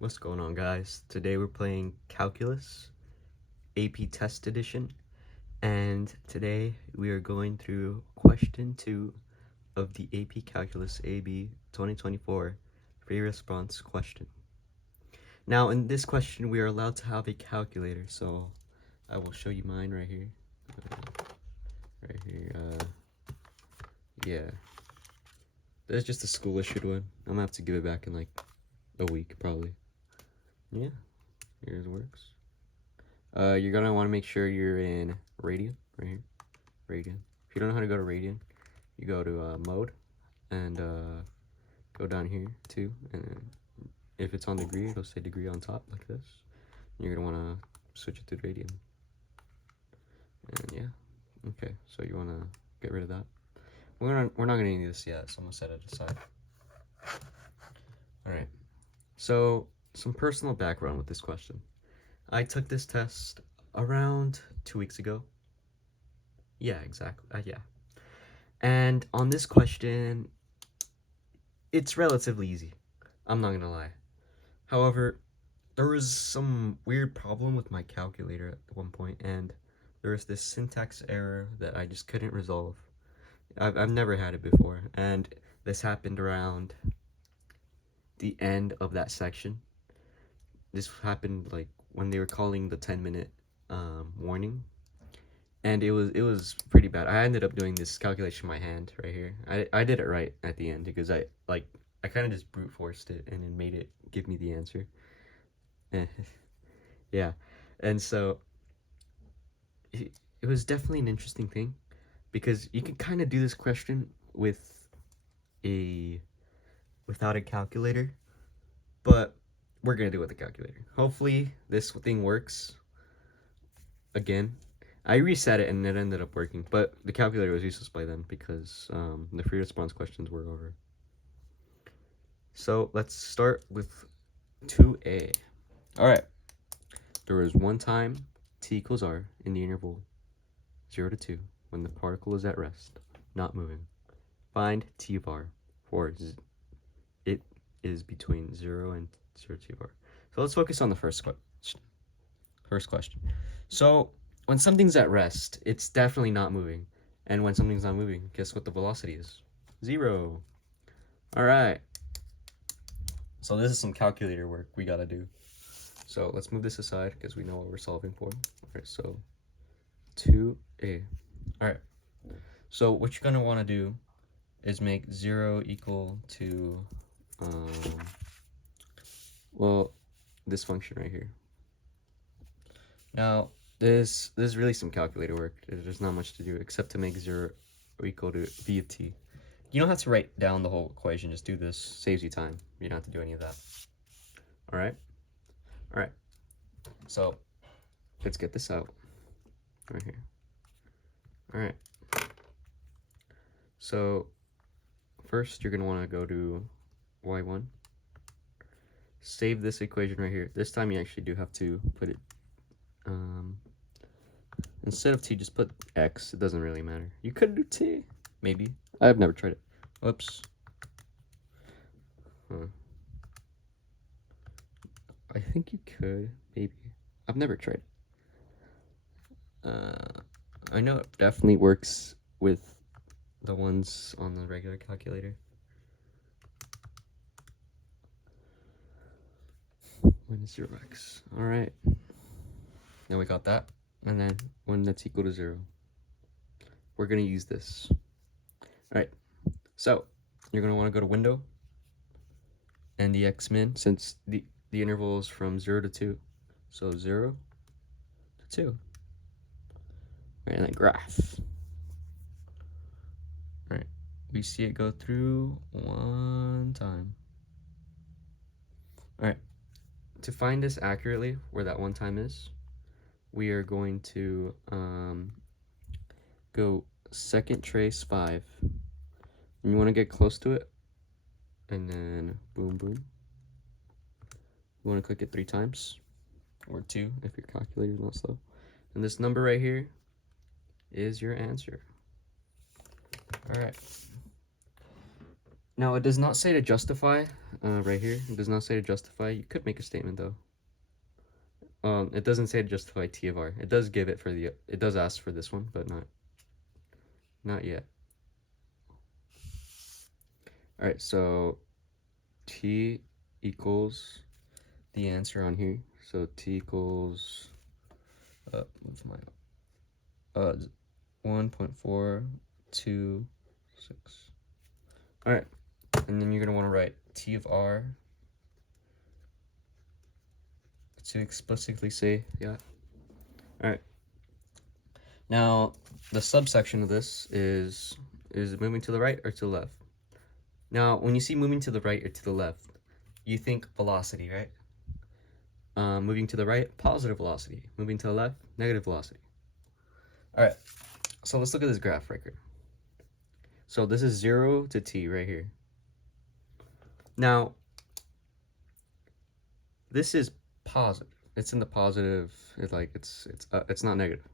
What's going on, guys? Today we're playing Calculus AP Test Edition, and today we are going through question 2 of the AP Calculus AB 2024 free response question. Now, in this question, we are allowed to have a calculator, so I will show you mine right here. Yeah. That's just a school issued one. I'm gonna have to give it back in like a week, probably. Yeah, here's works. You're gonna want to make sure you're in Radian, right here, Radian. If you don't know how to go to Radian, you go to mode, and go down here too, and then if it's on degree, it'll say degree on top like this. You're gonna want to switch it to Radian. And yeah, okay, so you want to get rid of that. We're not gonna need this yet, so I'm gonna set it aside. All right, so some personal background with this question. I took this test around 2 weeks ago. Yeah, exactly. Yeah. And on this question, it's relatively easy. I'm not gonna lie. However, there was some weird problem with my calculator at one point, and there was this syntax error that I just couldn't resolve. I've never had it before, and this happened around the end of that section. This happened like when they were calling the 10-minute warning, and it was pretty bad. I ended up doing this calculation by hand right here. I did it right at the end because I kind of just brute forced it and it made it give me the answer. Yeah, and so it was definitely an interesting thing because you can kind of do this question without a calculator, but we're gonna do it with a calculator. Hopefully this thing works. Again, I reset it and it ended up working, but the calculator was useless by then because the free response questions were over. So let's start with 2A. All right, there was one time t equals r in the interval 0 to 2 when the particle is at rest, not moving. Find t of r for it is between 0 and 0 to 2 of r. So let's focus on the first question. So when something's at rest, it's definitely not moving. And when something's not moving, guess what the velocity is? 0. All right. So this is some calculator work we gotta do. So let's move this aside because we know what we're solving for. All right, so 2A. All right. So what you're gonna want to do is make 0 equal to, well, this function right here. Now, this is really some calculator work. There's not much to do except to make 0 equal to v of t. You don't have to write down the whole equation. Just do this. Saves you time. You don't have to do any of that. All right? All right. So, let's get this out right here. All right. So, first you're going to want to go to y1. Save this equation right here. This time you actually do have to put it, instead of t, just put x. It doesn't really matter. You could do t, maybe. I've never tried it. Whoops. I think you could, maybe. I've never tried it. I know it definitely works with the ones on the regular calculator. Minus 0x. All right. Now we got that. And then when that's equal to 0, we're going to use this. All right. So you're going to want to go to window and the x-min, since the interval is from 0 to 2. So 0 to 2. Right, and then graph. All right. We see it go through one time. All right. To find this accurately, where that one time is, we are going to go second trace 5. And you want to get close to it, and then boom, boom. You want to click it 3 times, or 2 if your calculator is not slow. And this number right here is your answer. All right. Now, it does not say to justify, right here. It does not say to justify. You could make a statement, though. It doesn't say to justify T of R. It does give it for the, it does ask for this one, but not yet. All right, so T equals the answer on here. So T equals, what's my, 1.426. All right, and then you're gonna want to write T of R to explicitly say, yeah. All right. Now, the subsection of this is it moving to the right or to the left? Now, when you see moving to the right or to the left, you think velocity, right? Moving to the right, positive velocity. Moving to the left, negative velocity. All right, so let's look at this graph right here. So this is 0 to t right here. Now, this is positive. It's in the positive. It's not negative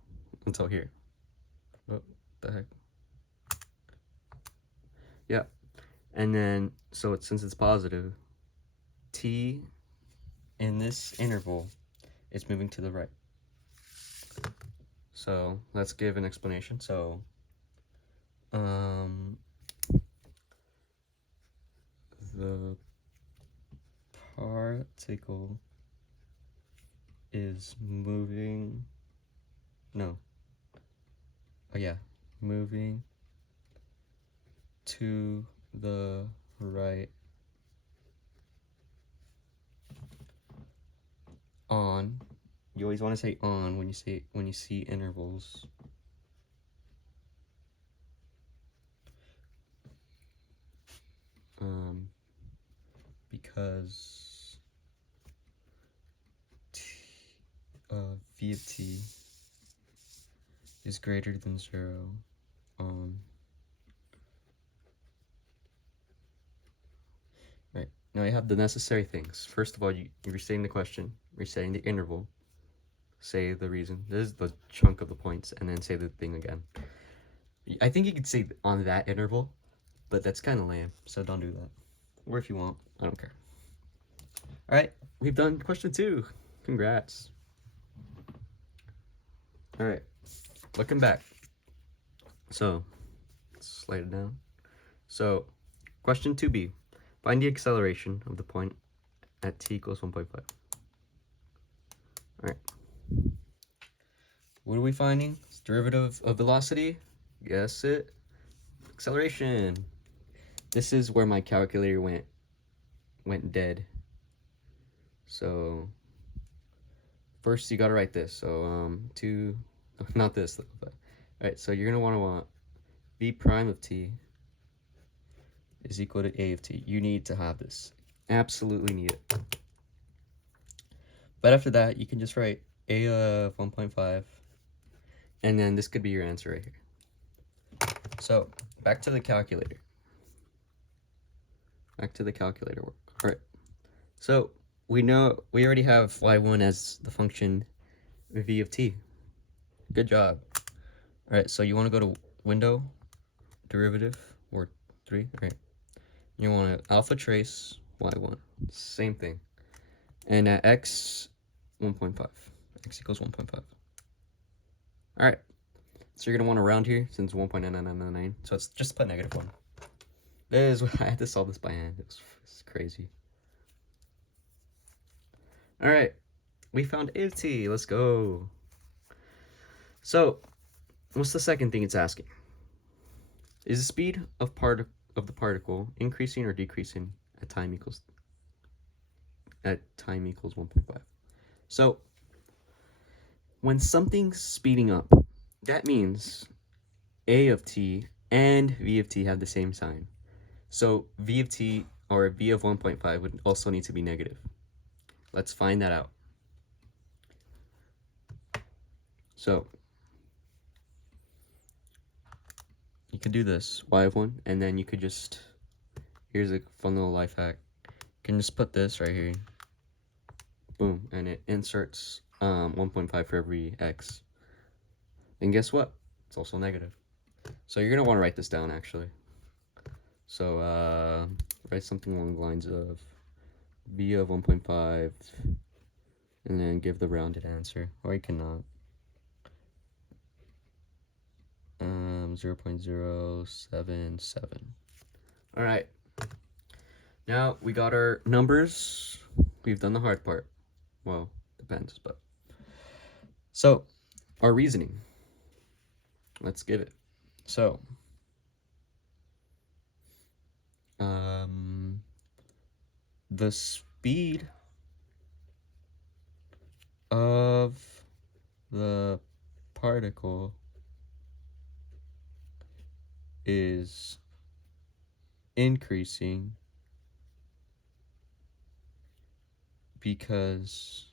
until here. What the heck? Yeah, and then so since it's positive, t in this interval is moving to the right. So let's give an explanation. So the particle is moving, moving to the right on, you always want to say on when you see intervals. Because v of t is greater than 0 on. Right, now you have the necessary things. First of all, you're restating the question, restating the interval, say the reason. This is the chunk of the points, and then say the thing again. I think you could say on that interval, but that's kind of lame, so don't do that. Or if you want, I don't care. All right, we've done question 2. Congrats. All right, looking back. So, let's slide it down. So, question 2b. Find the acceleration of the point at t equals 1.5. All right. What are we finding? It's derivative of velocity. Guess it. Acceleration. This is where my calculator went dead. So first you gotta write this. So not this, but all right. So you're gonna want v prime of t is equal to a of t. You need to have this. Absolutely need it. But after that, you can just write a of 1.5, and then this could be your answer right here. So back to the calculator. Back to the calculator work. All right. So we already have y1 as the function v of t. Good job. All right. So you want to go to window, derivative, or 3. All right. You want to alpha trace y1. Same thing. And at x, 1.5. X equals 1.5. All right. So you're going to want to round here since 1.9999. So it's just put -1. This is, I had to solve this by hand. It's crazy. All right. We found a of t. Let's go. So what's the second thing it's asking? Is the speed of the particle increasing or decreasing at time equals 1.5? So when something's speeding up, that means a of t and v of t have the same sign. So v of t, or v of 1.5, would also need to be negative. Let's find that out. So you could do this, y of 1, and then you could just, here's a fun little life hack. You can just put this right here. Boom, and it inserts 1.5 for every x. And guess what? It's also negative. So you're going to want to write this down, actually. So write something along the lines of v of 1.5 and then give the rounded answer, or you cannot. 0.077. All right, now we got our numbers. We've done the hard part. Well, depends, but so our reasoning, let's give it. So the speed of the particle is increasing because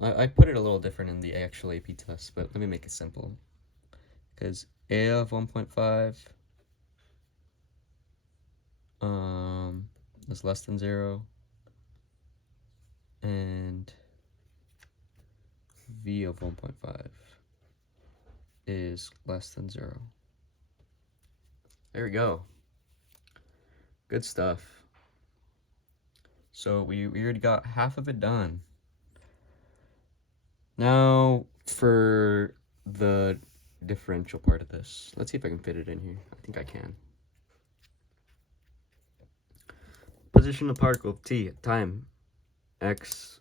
I put it a little different in the actual AP test, but let me make it simple. Because A of 1.5 is less than 0, and V of 1.5 is less than 0. There we go. Good stuff. So we already got half of it done. Now for the differential part of this. Let's see if I can fit it in here. I think I can. Position of particle t at time x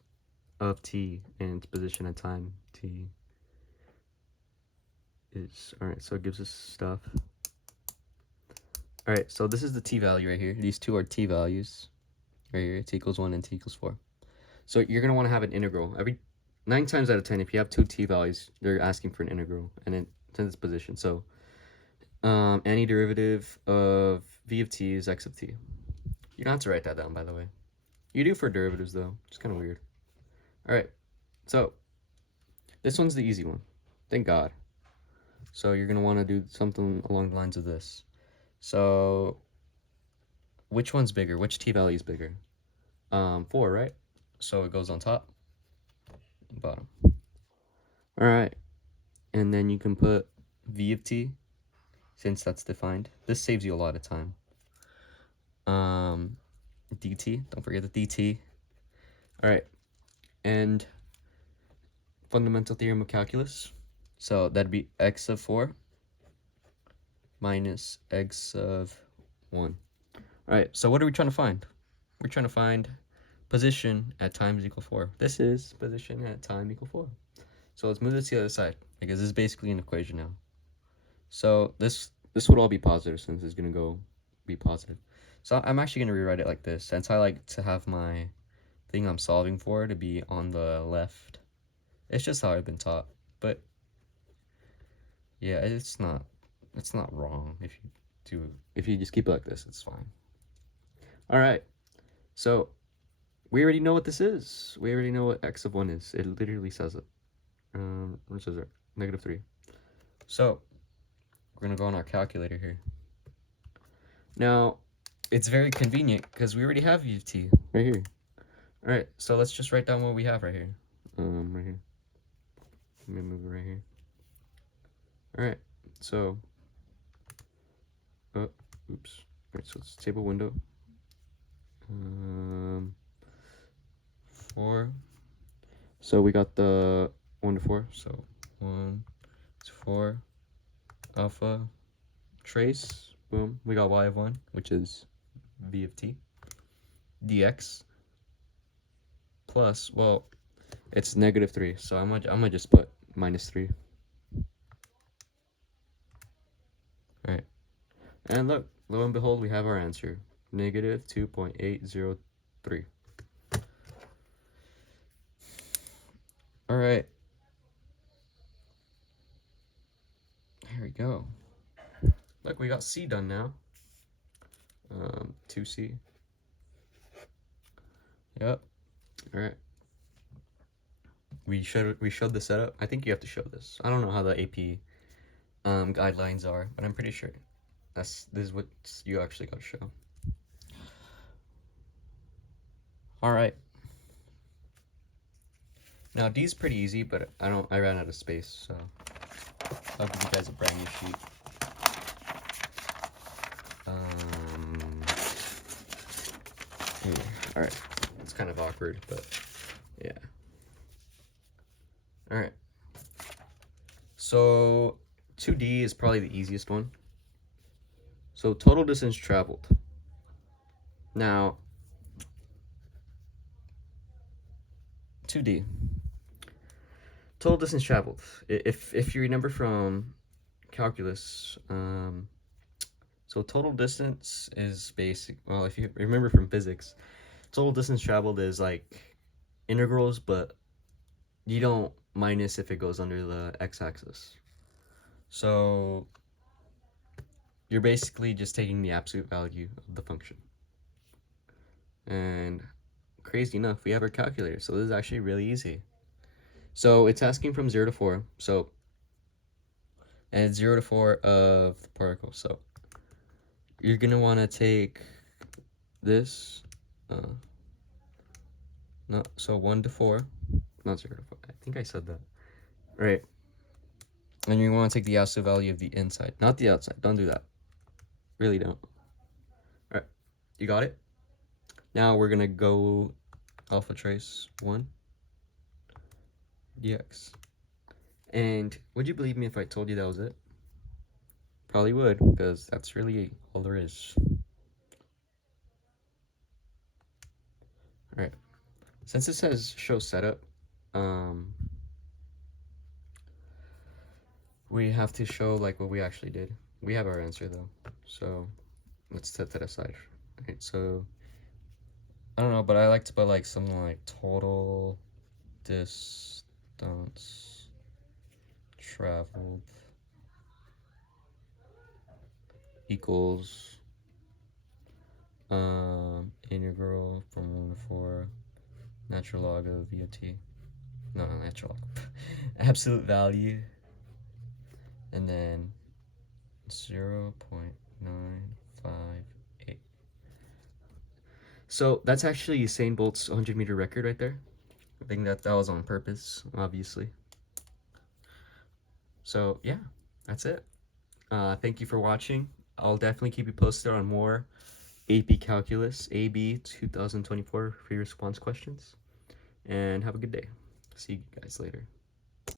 of t, and its position at time t is, all right, so it gives us stuff. All right, so this is the t value right here. These two are t values right here, t equals 1 and t equals 4. So you're going to want to have an integral. Every 9 times out of 10, if you have two t values, they're asking for an integral, and it sends its position. So any derivative of v of t is x of t. You don't have to write that down, by the way. You do for derivatives, though. It's kind of weird. All right, so this one's the easy one. Thank God. So you're going to want to do something along the lines of this. So which one's bigger? Which t value is bigger? 4, right? So it goes on top, bottom. All right, and then you can put v of t, since that's defined. This saves you a lot of time. dt, don't forget the dt. All right, and fundamental theorem of calculus. So that'd be x of 4 minus x of 1. All right, so what are we trying to find? We're trying to find position at time is equal 4. This is position at time equal 4. So let's move this to the other side, because this is basically an equation now. So this would all be positive, since it's going to go be positive. So I'm actually going to rewrite it like this, since I like to have my thing I'm solving for to be on the left. It's just how I've been taught, but yeah, it's not wrong if you just keep it like this, it's fine. All right, so we already know what this is. We already know what x of 1 is. It literally says it. What says it? -3. So we're gonna go on our calculator here. Now it's very convenient because we already have v of t right here. All right, so let's just write down what we have right here. Right here. Let me move it right here. All right, so oops. All right, so it's table window. 4. So we got the 1 to 4. So 1 to 4 alpha trace. Boom. We got y of 1, which is v of t dx plus, well, it's -3. So I'm gonna just put -3. All right. And look, lo and behold, we have our answer. -2.803. All right. Here we go. Look, we got C done now. 2C. Yep. All right. We showed the setup. I think you have to show this. I don't know how the AP guidelines are, but I'm pretty sure this is what you actually got to show. All right. Now D's pretty easy, but I ran out of space, so I'll give you guys a brand new sheet. All right, it's kind of awkward, but yeah. All right. So 2D is probably the easiest one. So total distance traveled. Now 2D. Total distance traveled. If you remember from calculus, so total distance is basic. Well, if you remember from physics, total distance traveled is like integrals, but you don't minus if it goes under the x-axis. So you're basically just taking the absolute value of the function. And crazy enough, we have our calculator, so this is actually really easy. So it's asking from 0 to 4. So and it's 0 to 4 of the particle. So you're gonna want to take this, no, so 1 to 4, not 0 to 4. I think I said that right. And you want to take the absolute value of the inside, not the outside. Don't do that. Really don't. All right, you got it. Now we're gonna go alpha trace 1 dx. And would you believe me if I told you that was it? Probably would, because that's really all there is. All right. Since it says show setup, we have to show like what we actually did. We have our answer though, so let's set that aside. All right, so I don't know, but I like to put like something like total distance traveled equals integral from 1 to 4 natural log of VOT. No, not natural log. Absolute value, and then 0.958. So that's actually Usain Bolt's 100-meter record right there. I think that was on purpose, obviously. So yeah, that's it. Thank you for watching. I'll definitely keep you posted on more AP Calculus AB 2024 free response questions. And have a good day. See you guys later.